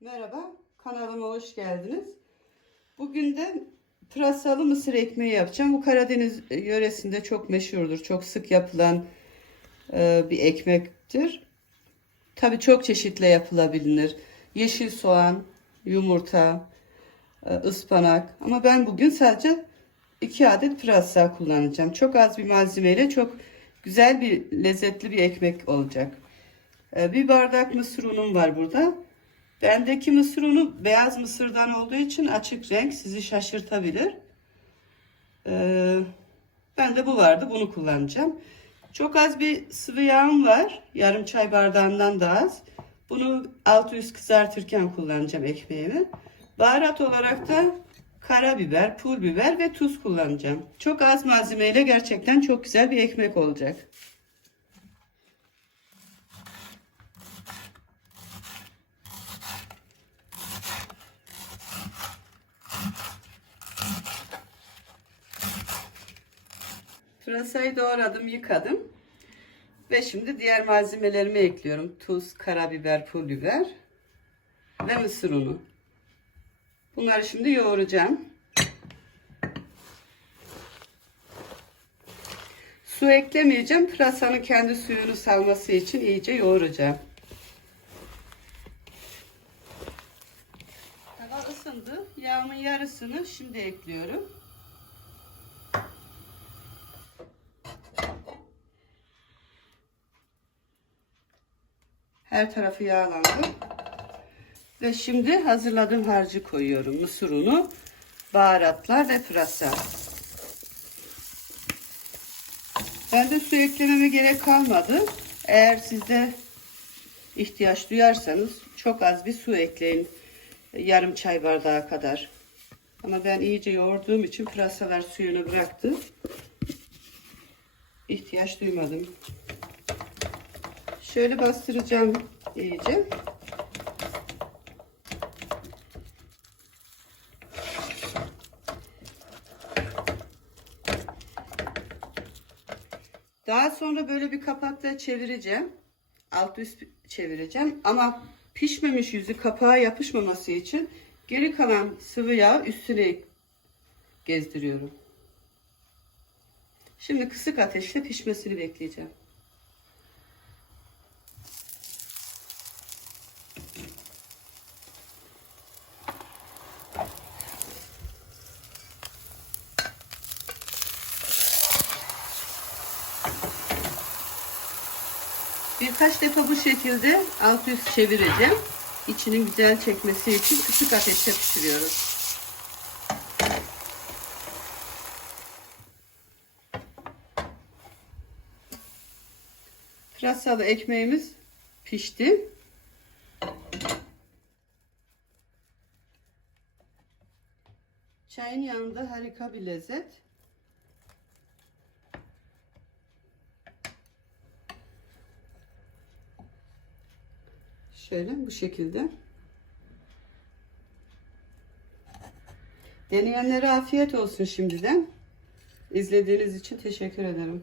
Merhaba, kanalıma hoş geldiniz. Bugün de pırasalı mısır ekmeği yapacağım. Bu Karadeniz yöresinde çok meşhurdur. Çok sık yapılan e, bir ekmektir. Tabii çok çeşitle yapılabilir. Yeşil soğan, yumurta, e, ıspanak. Ama ben bugün sadece iki adet pırasa kullanacağım. Çok az bir malzemeyle çok güzel bir lezzetli bir ekmek olacak. E, Bir bardak mısır unum var burada. Bendeki mısır unu beyaz mısırdan olduğu için açık renk sizi şaşırtabilir. Ee, ben de bu vardı. Bunu kullanacağım. Çok az bir sıvı yağım var. Yarım çay bardağından da az. Bunu altı üst kızartırken kullanacağım ekmeğimi. Baharat olarak da karabiber, pul biber ve tuz kullanacağım. Çok az malzemeyle gerçekten çok güzel bir ekmek olacak. Pırasayı doğradım, yıkadım. Ve şimdi diğer malzemelerimi ekliyorum. Tuz, karabiber, pul biber ve mısır unu. Bunları şimdi yoğuracağım. Su eklemeyeceğim. Pırasanın kendi suyunu salması için iyice yoğuracağım. Tava ısındı. Yağımın yarısını şimdi ekliyorum. Her tarafı yağlandı. Ve şimdi hazırladığım harcı koyuyorum. Mısır unu, baharatlar ve pırasa. Ben de su eklememe gerek kalmadı. Eğer sizde ihtiyaç duyarsanız çok az bir su ekleyin. Yarım çay bardağı kadar. Ama ben iyice yoğurduğum için pırasalar suyunu bıraktı. İhtiyaç duymadım. Şöyle bastıracağım iyice. Daha sonra böyle bir kapakta çevireceğim. Alt üst çevireceğim. Ama pişmemiş yüzü kapağa yapışmaması için geri kalan sıvı yağ üstüne gezdiriyorum. Şimdi kısık ateşte pişmesini bekleyeceğim. Birkaç defa bu şekilde alt üst çevireceğim. İçinin güzel çekmesi için kısık ateşte pişiriyoruz. Pırasalı ekmeğimiz pişti. Çayın yanında harika bir lezzet. Şöyle bu şekilde. Deneyenlere afiyet olsun şimdiden. İzlediğiniz için teşekkür ederim.